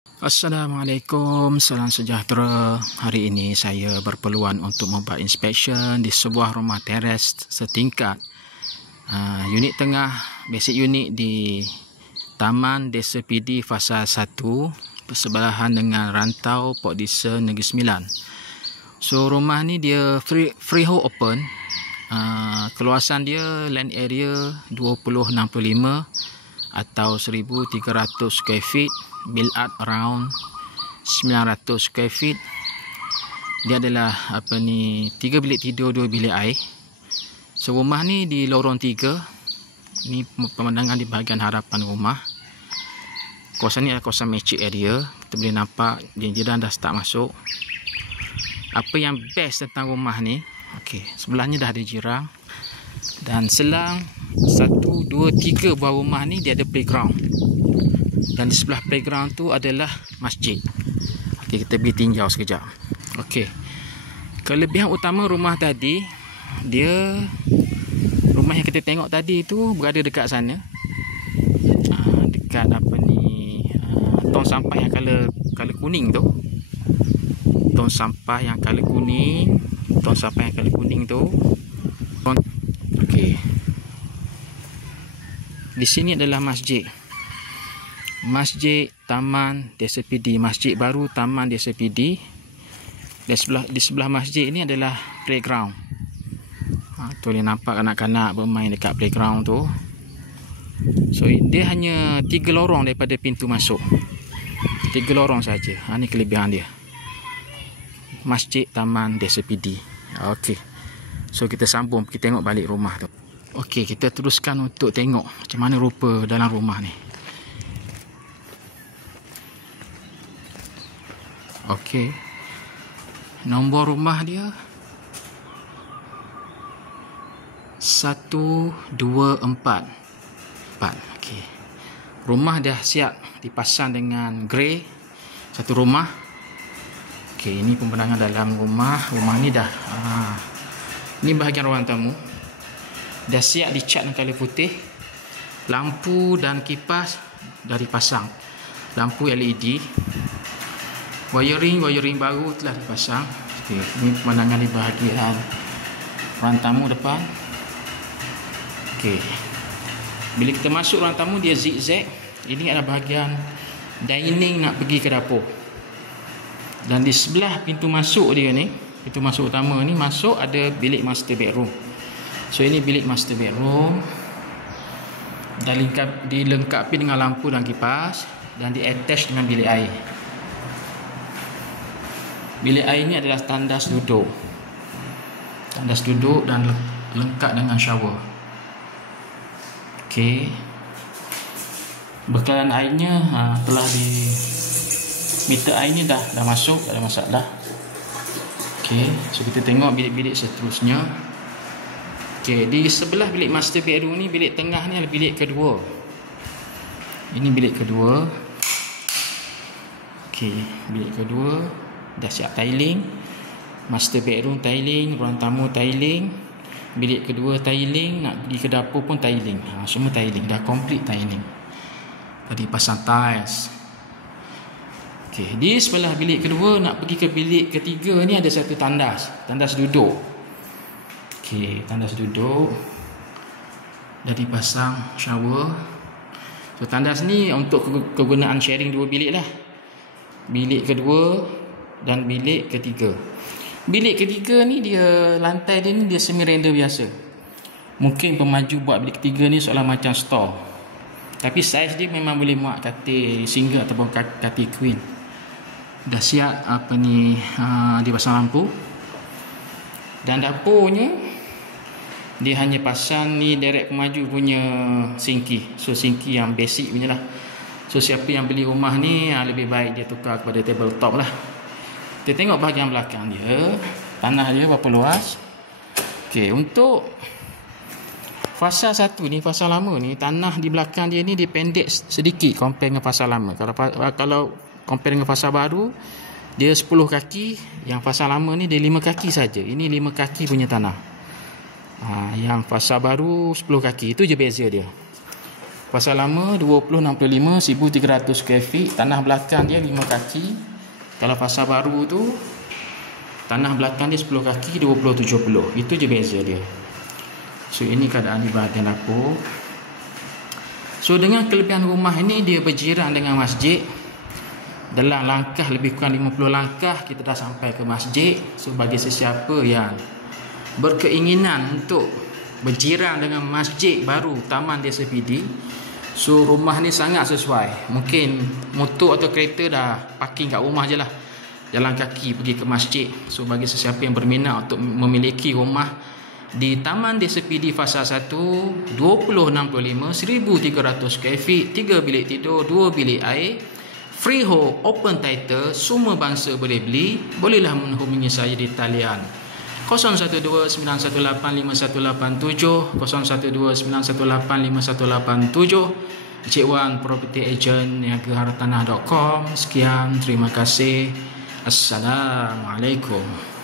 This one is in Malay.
Assalamualaikum, salam sejahtera. Hari ini saya berpeluang untuk membuat inspection di sebuah rumah teres setingkat. Unit tengah, basic unit di Taman Desa PD Fasa 1 bersebelahan dengan Rantau Port Dickson Negeri Sembilan. So rumah ni dia freehold open. Keluasan dia land area 2065 atau 1300 square feet, build up around 900 square feet. Dia adalah 3 bilik tidur, 2 bilik air. So rumah ni di lorong 3. Ni pemandangan di bahagian hadapan rumah. Kawasan ni adalah kawasan mature area. Kita boleh nampak jiran dah start masuk. Apa yang best tentang rumah ni, sebelahnya dah ada jirang. Dan selang 1, 2, 3 buah rumah ni dia ada playground. Dan di sebelah playground tu adalah masjid. Kita pergi tinjau sekejap. Kelebihan utama rumah tadi, rumah yang kita tengok tadi tu berada dekat sana. Dekat tong sampah yang color kuning tu. Tong sampah yang color kuning tu. Di sini adalah masjid. Masjid Taman Desa PD, masjid baru Taman Desa PD. Di sebelah masjid ini adalah playground. Tu boleh nampak kanak-kanak bermain dekat playground tu. So dia hanya 3 lorong daripada pintu masuk. 3 lorong saja. Ini kelebihan dia. Masjid Taman Desa PD. So kita sambung, kita tengok balik rumah tu. Kita teruskan untuk tengok macam mana rupa dalam rumah ni. Nombor rumah dia 124. Rumah dah siap dipasang dengan grey. Satu rumah. Ini pemandangan dalam rumah. Rumah ni dah ni bahagian ruang tamu. Dah siap dicat dengan color putih. Lampu dan kipas dah dipasang. Lampu LED. Wiring baru telah dipasang. Ini pemandangan di bahagian ruang tamu depan. Bila kita masuk ruang tamu dia zigzag. Ini adalah bahagian dining nak pergi ke dapur. Dan di sebelah pintu masuk dia ni, pintu masuk utama ni, masuk ada bilik master bedroom. So ini bilik master bedroom. Dan dilengkapi dengan lampu dan kipas. Dan di-attach dengan bilik air. Bilik air ni adalah tandas duduk. Tandas duduk dan lengkap dengan shower. Bekalan airnya telah meter airnya dah masuk, tak ada masalah. So kita tengok bilik-bilik seterusnya. Di sebelah bilik master bedroom ni, bilik tengah ni adalah bilik kedua. Ini bilik kedua. Bilik kedua dah siap tiling. Master bedroom tiling, ruang tamu tiling, bilik kedua tiling, nak pergi ke dapur pun tiling. Semua tiling, dah complete tiling. Tadi pasang tiles. Di sebelah bilik kedua nak pergi ke bilik ketiga ni ada satu tandas duduk. Tandas duduk dah dipasang shower. So tandas ni untuk kegunaan sharing 2 bilik lah. Bilik kedua dan bilik ketiga. Bilik ketiga ni dia lantai dia ni dia semi render biasa. Mungkin pemaju buat bilik ketiga ni seolah macam store. Tapi saiz dia memang boleh muat katil single ataupun katil queen. Dah siap dipasang lampu. Dan dapurnya dia hanya pasang ni direct pemaju punya sinki. So sinki yang basic punya lah. So siapa yang beli rumah ni lebih baik dia tukar kepada tabletop lah. Kita tengok bahagian belakang dia. Tanah dia berapa luas. Untuk fasa 1 ni, fasa lama ni, tanah di belakang dia ni dia pendek sedikit compare dengan fasa lama. Kalau compare dengan fasa baru, dia 10 kaki. Yang fasa lama ni dia 5 kaki saja. Ini 5 kaki punya tanah. Yang fasa baru 10 kaki. Itu je beza dia. Pasal lama 2065 1300 square feet. Tanah belakang dia 5 kaki. Kalau pasal baru tu tanah belakang dia 10 kaki 2070. Itu je beza dia. So ini keadaan di bahagian dapur. So dengan kelebihan rumah ini, dia berjiran dengan masjid. Dalam langkah lebih kurang 50 langkah kita dah sampai ke masjid. So bagi sesiapa yang berkeinginan untuk berjiran dengan masjid baru Taman Desa PD, so rumah ni sangat sesuai. Mungkin motor atau kereta dah parking kat rumah je lah, jalan kaki pergi ke masjid. So bagi sesiapa yang berminat untuk memiliki rumah di Taman Desa PD Fasa 1 2065 1300 square feet, 3 bilik tidur, 2 bilik air, freehold, open title, semua bangsa boleh beli. Bolehlah menghubungi saya di talian 0129185187, 0129185187, Encik Wan Property Agent, niagahartanah.com. Sekian, terima kasih. Assalamualaikum.